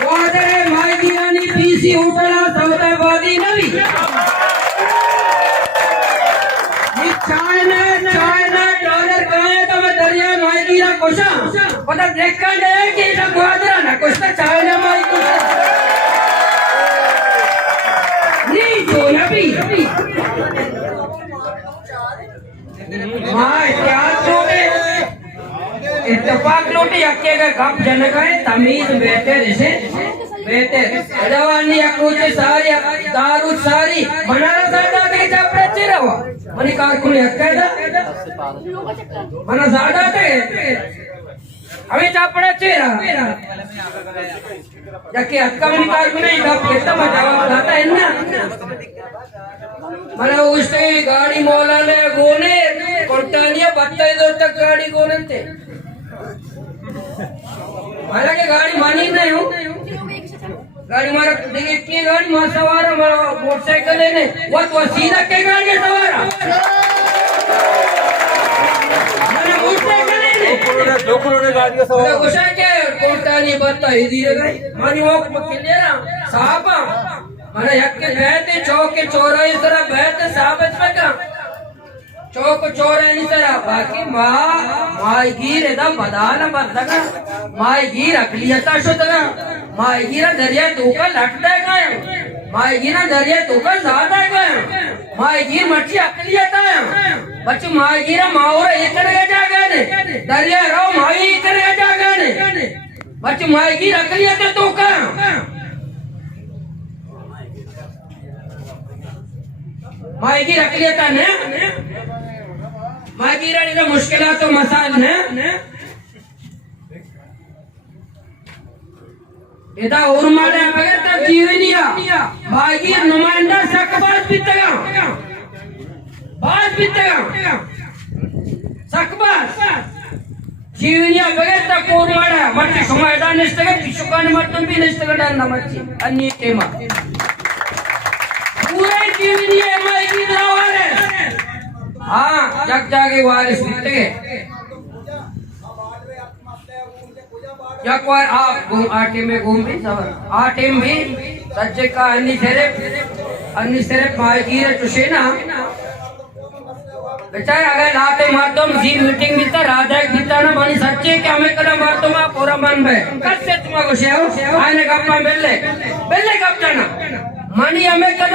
वादरे मायगिरानी PC उठला सौदाबादी नवी ये China dollar कमाए तो मैं दरिया मायगिरा कोशा पता देखा नहीं कि इधर वादरा ना कोशा चायना माई कोशा नहीं जो नबी माय क्या तोड़े इत्तेफाक लोटे अकेले कब जनक है तमीज बेहतर इसे बेहतर जवानी अक्रोचे सारी दारू सारी बनारस साड़ा के चापड़े चिरावा मनी कारकुनी अकेला मना साड़ा ते हमें चापड़े चिरा जाके अक्का मनी कारकुनी कब कितना मजावा आता है ना मना उससे गाड़ी मौला ने गोने कोटानिया बत्ताई दो तक गाड़ी गोने थे मारा के गाड़ी मानी नहीं हूँ गाड़ी मारा देखिए इतनी गाड़ी मार सवारा मोटरसाइकिल लेने वो सीधा के गाड़ी के सवारा मैंने मोटरसाइकिल लेने दो करोड़ गाड़ी का सवाल कुछ है क्या कोटानी बत्ता ही दी गई मारी वो किले ना साहब मारा यक्के बैठे चौक के चौराहे तरह बैठे साबित में क्या चौक चौराहे तरह बाकी मायगीर एकदम बदान बदगा मायगीर अकलियता शुद्धगा मायगीर दरिया तोका लटता है मायगीर दरिया तोका ज्यादा है मायगीर मच्छी अकलियता है बच्चे मायगीर माओरा एक करके जागा ने दरिया रो माई एक करके जागा ने बच्चे मायगीर अकलियता तोका मायगीर अकलियता ने मायगीरा ने मुश्किलात तो मसाल ने इधर और मारे बगैर तब जीवनिया मायगीर नुमाइंदा सकबाज बितगा बाज बितगा सकबाज जीवनिया बगैर तब और मारे मच्छी समायदा निष्ठा पिशुकान मर्तन भी निष्ठा डालना मच्छी अन्य टेमा पूरे जीवनिया मायगीर रावारे हाँ जग जागे वारिस बिते जग वार आप आटे में घूम भी सवर आटे में भी सच्चे का अन्नी सेरे मायगीर चुशेना बेचारे अगर लाते मारतम जी मीटिंग बिता राधा बिता ना मानी सच्चे क्या हमें कला मारतम आप पूरा मन में कच्चे तुम्हारे शेव आने कब में बेले कब जाना मानी हमें कला